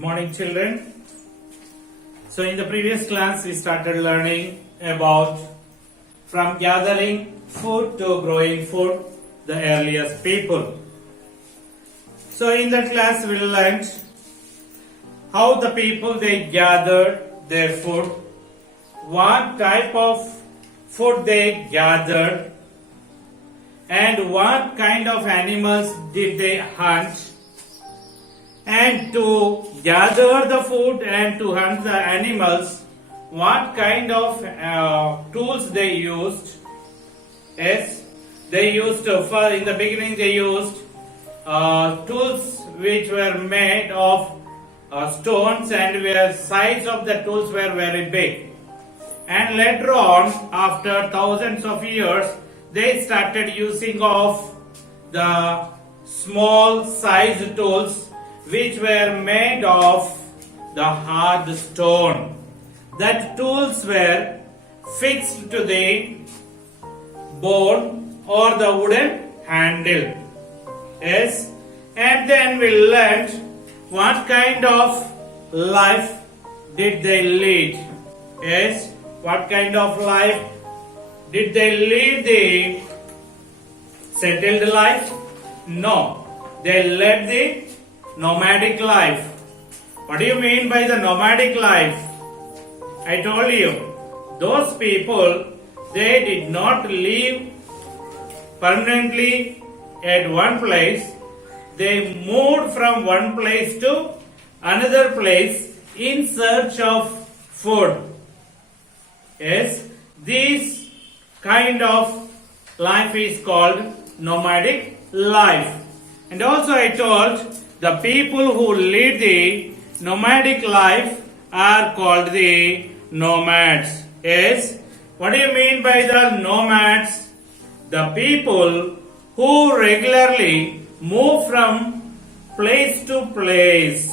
Morning, children. So in the previous class we started learning about from gathering food to growing food, the earliest people. So in that class we learned how the people they gathered their food, what type of food they gathered, and what kind of animals did they hunt. And to gather the food and to hunt the animals, what kind of tools they used? Yes, they used in the beginning they used tools which were made of stones, and the size of the tools were very big. And later on, after thousands of years, they started using of the small size tools which were made of the hard stone. That tools were fixed to the bone or the wooden handle. Yes, and then we learned what kind of life did they lead. Yes, what kind of life did they lead? The settled life? No, they led the nomadic life. What do you mean by the nomadic life? I told you, those people, they did not live permanently at one place. They moved from one place to another place in search of food. Yes, this kind of life is called nomadic life. And also I told the people who lead the nomadic life are called the nomads. Yes, what do you mean by the nomads? The people who regularly move from place to place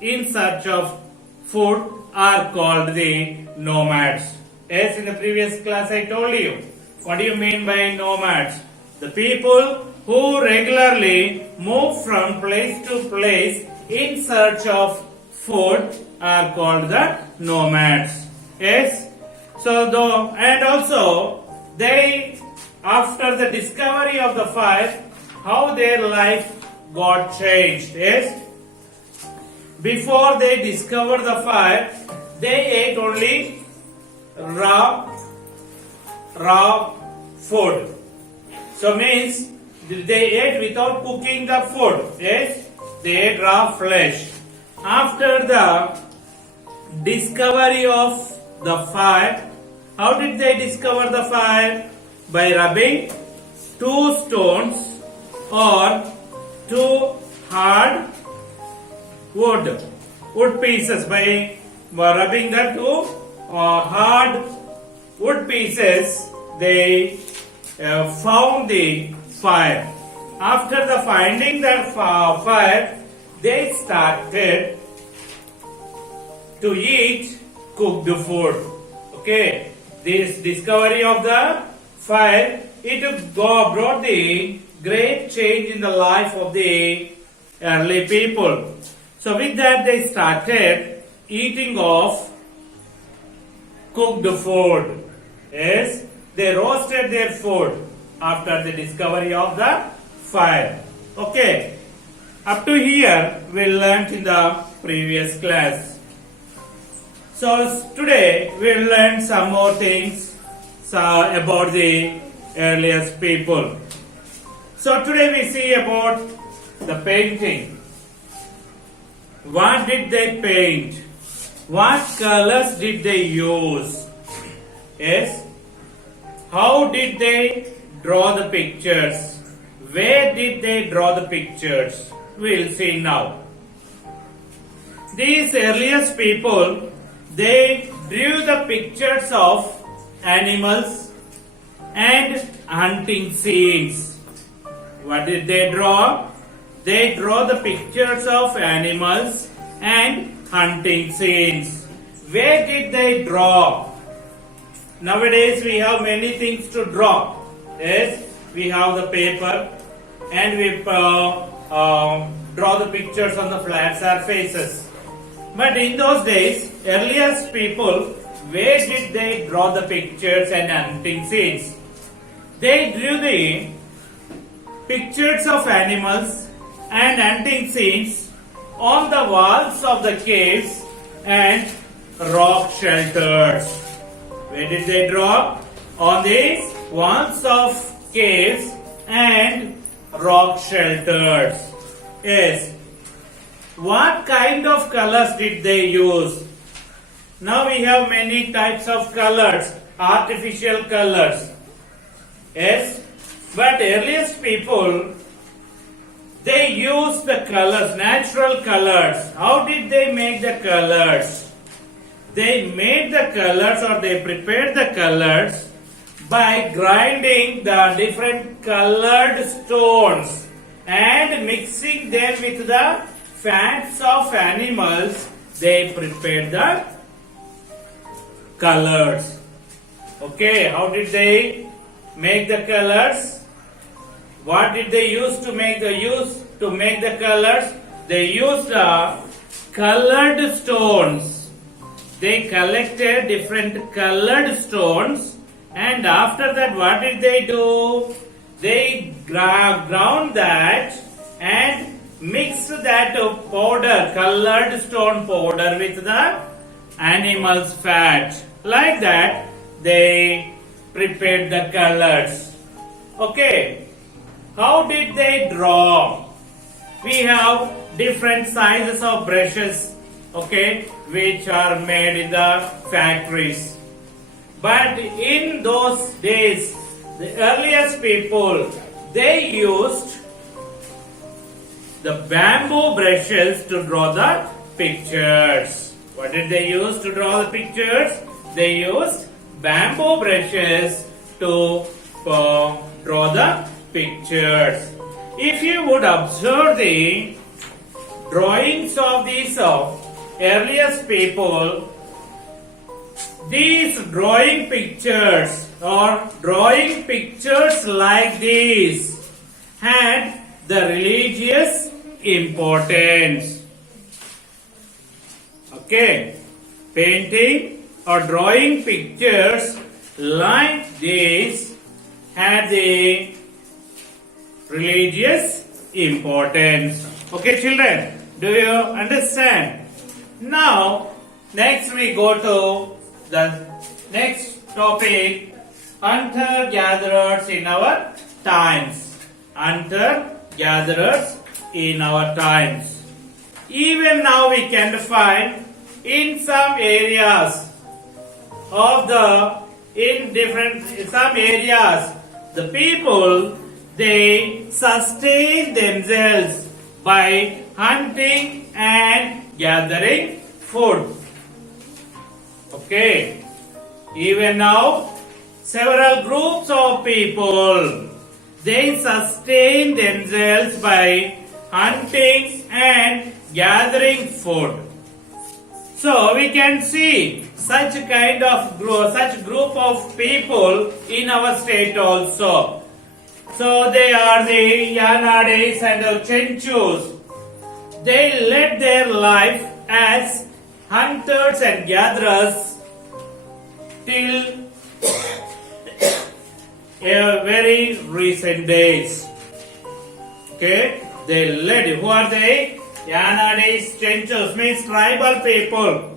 in search of food are called the nomads. Yes, in the previous class I told you. What do you mean by nomads? The people who regularly move from place to place in search of food are called the nomads. Yes. So and also they, after the discovery of the fire, how their life got changed. Yes. Before they discovered the fire, they ate only raw food. So means they ate without cooking the food. Yes, they ate raw flesh. After the discovery of the fire, how did they discover the fire? By rubbing two stones or two hard wood pieces. By rubbing the two hard wood pieces, they found the fire. After the finding the fire, they started to eat cooked food. Okay, this discovery of the fire, it brought the great change in the life of the early people. So with that they started eating of cooked food. Yes, they roasted their food after the discovery of the fire. Okay, up to here we learnt in the previous class. So today we will learn some more things about the earliest people. So today we see about the painting. What did they paint? What colors did they use? Yes, how did they draw the pictures? Where did they draw the pictures? We'll see now. These earliest people, they drew the pictures of animals and hunting scenes. What did they draw? They draw the pictures of animals and hunting scenes. Where did they draw? Nowadays we have many things to draw. Yes, we have the paper and we draw the pictures on the flat surfaces. But in those days, earliest people, where did they draw the pictures and hunting scenes? They drew the pictures of animals and hunting scenes on the walls of the caves and rock shelters. Where did they draw? On the walls of caves and rock shelters. Yes. What kind of colors did they use? Now we have many types of colors, artificial colors. Yes. But earliest people, they used the colors, natural colors. How did they make the colors? They made the colors, or they prepared the colors by grinding the different colored stones and mixing them with the fats of animals. They prepared the colors. Okay, how did they make the colors? What did they use to make the colors? They used colored stones. They collected different colored stones, and after that, what did they do? They ground that and mixed that powder, colored stone powder, with the animal's fat. Like that, they prepared the colors. Okay. How did they draw? We have different sizes of brushes, okay, which are made in the factories. But in those days, the earliest people, they used the bamboo brushes to draw the pictures. What did they use to draw the pictures? They used bamboo brushes to draw the pictures. If you would observe the drawings of these earliest people, these drawing pictures or drawing pictures like these had the religious importance. Okay, painting or drawing pictures like this had the religious importance. Okay, children, do you understand? Now, next we go to the next topic, hunter-gatherers in our times. Hunter-gatherers in our times. Even now we can find in some areas the people, they sustain themselves by hunting and gathering food. Okay. Even now, several groups of people, they sustain themselves by hunting and gathering food. So we can see such group of people in our state also. So they are the Yanadis and the Chenchus. They led their life as hunters and gatherers till a very recent days. Okay, they led. Who are they? Yanadis, Chenchus means tribal people.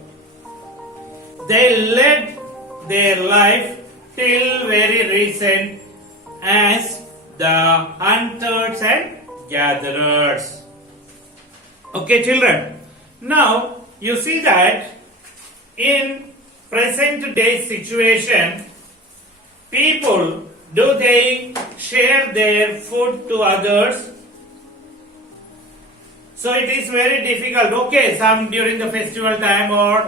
They led their life till very recent as the hunters and gatherers. Okay, children. Now you see that in present day situation, people, do they share their food to others? So it is very difficult. Okay, some during the festival time or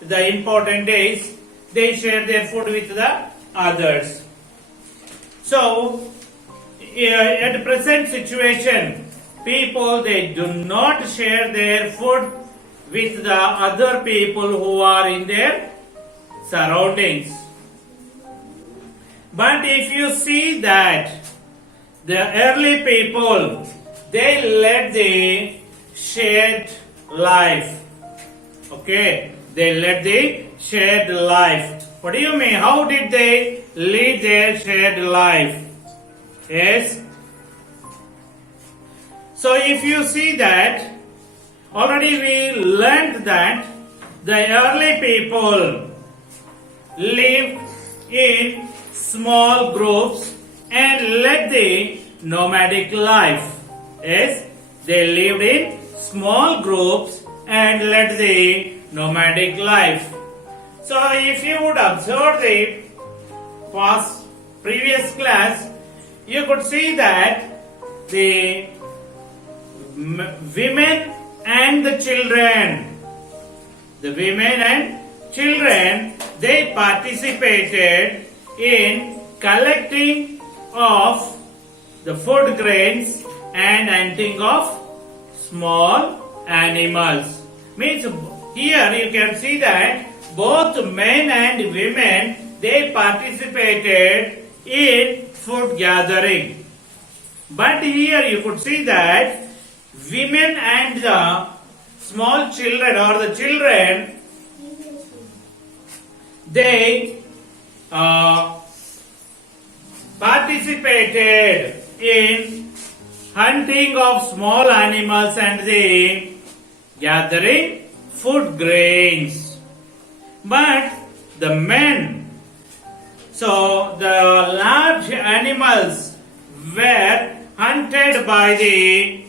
the important days, they share their food with the others. So at the present situation, people, they do not share their food with the other people who are in their surroundings. But if you see that the early people, they led the shared life. Okay, they led the shared life. What do you mean? How did they lead their shared life? Yes. So if you see that, already we learned that the early people lived in small groups and led the nomadic life. Yes, they lived in small groups and led the nomadic life. So if you would observe the previous class, you could see that the women and the children, they participated in collecting of the food grains and hunting of small animals. Means here you can see that both men and women, they participated in food gathering. But here you could see that women and the small children or the children, they participated in hunting of small animals and the gathering food grains. But the men, so the large animals were hunted by the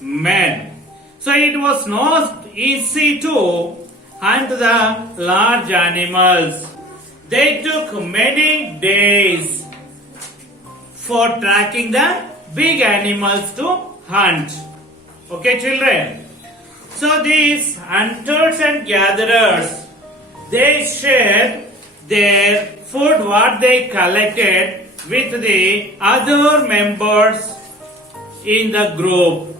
men. So it was not easy to hunt the large animals. They took many days for tracking the big animals to hunt. Okay, children. So these hunters and gatherers, they shared their food, what they collected, with the other members in the group.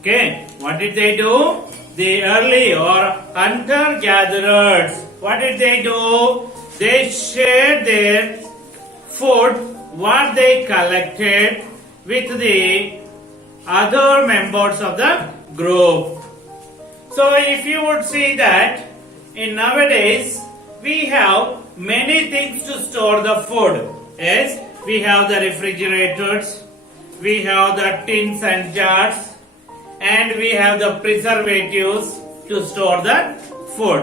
Okay, what did they do? The early or hunter gatherers, what did they do? They shared their food, what they collected, with the other members of the group. So if you would see that in nowadays we have many things to store the food. Yes, we have the refrigerators, we have the tins and jars, and we have the preservatives to store the food.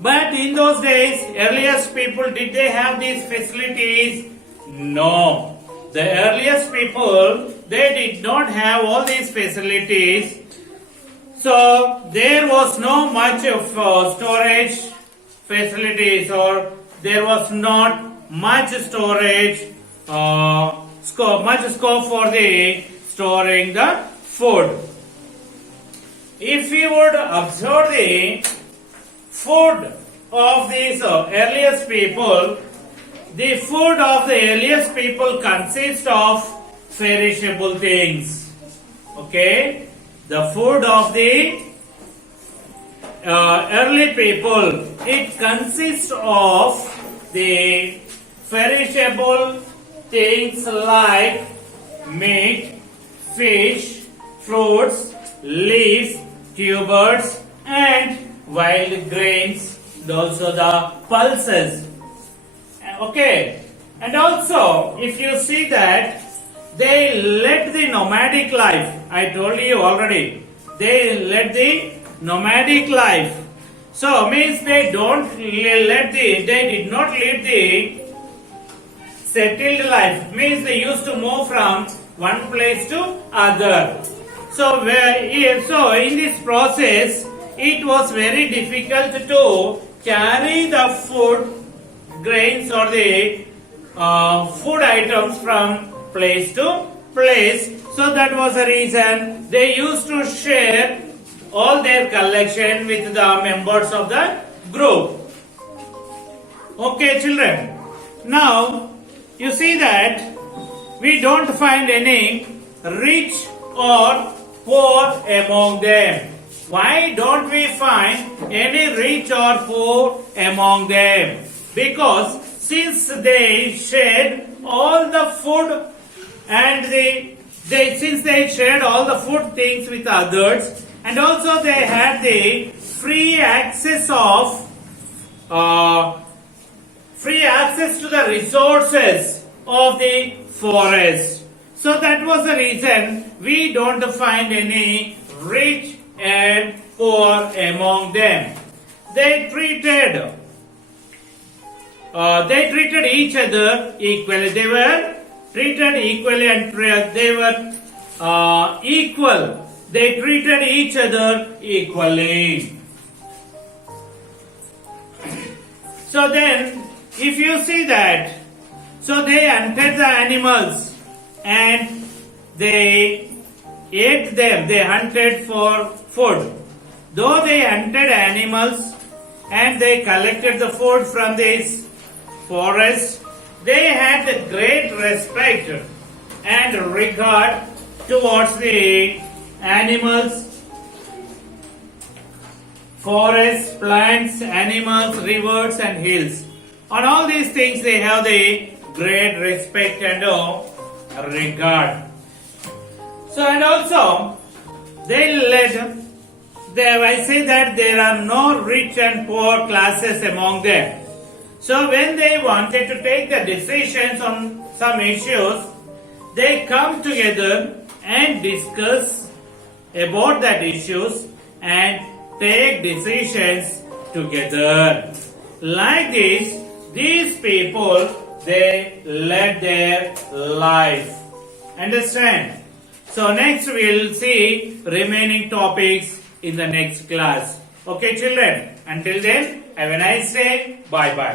But in those days, earliest people, did they have these facilities? No. The earliest people, they did not have all these facilities. So there was no much of storage facilities, or there was not much storage, much scope for the storing the food. If you would observe the food of these earliest people, the food of the earliest people consists of perishable things. Okay, the food of the early people, it consists of the perishable things like meat, fish, fruits, leaves, tubers, and wild grains, and also the pulses. Okay, and also if you see that they led the nomadic life, I told you already, they led the nomadic life. So means they did not lead the settled life. Means they used to move from one place to other. So in this process, it was very difficult to carry the food grains or the food items from place to place. So that was the reason they used to share all their collection with the members of the group. Okay, children. Now you see that we don't find any rich or poor among them. Why don't we find any rich or poor among them? Because since they shared all the food and the since they shared all the food things with others, and also they had the free access to the resources of the forest. So that was the reason we don't find any rich and poor among them. They treated each other equally. They were treated equally, and they were equal. They treated each other equally. So then, if you see that, so they hunted the animals and they ate them. They hunted for food. Though they hunted animals and they collected the food from this forest, they had the great respect and regard towards the animals, forests, plants, animals, rivers and hills. On all these things they have the great respect and regard. So and also I say that there are no rich and poor classes among them. So when they wanted to take the decisions on some issues, they come together and discuss about that issues and take decisions together. Like this, these people, they led their life. Understand? So next we will see remaining topics in the next class. Okay children, until then, have a nice day. Bye bye.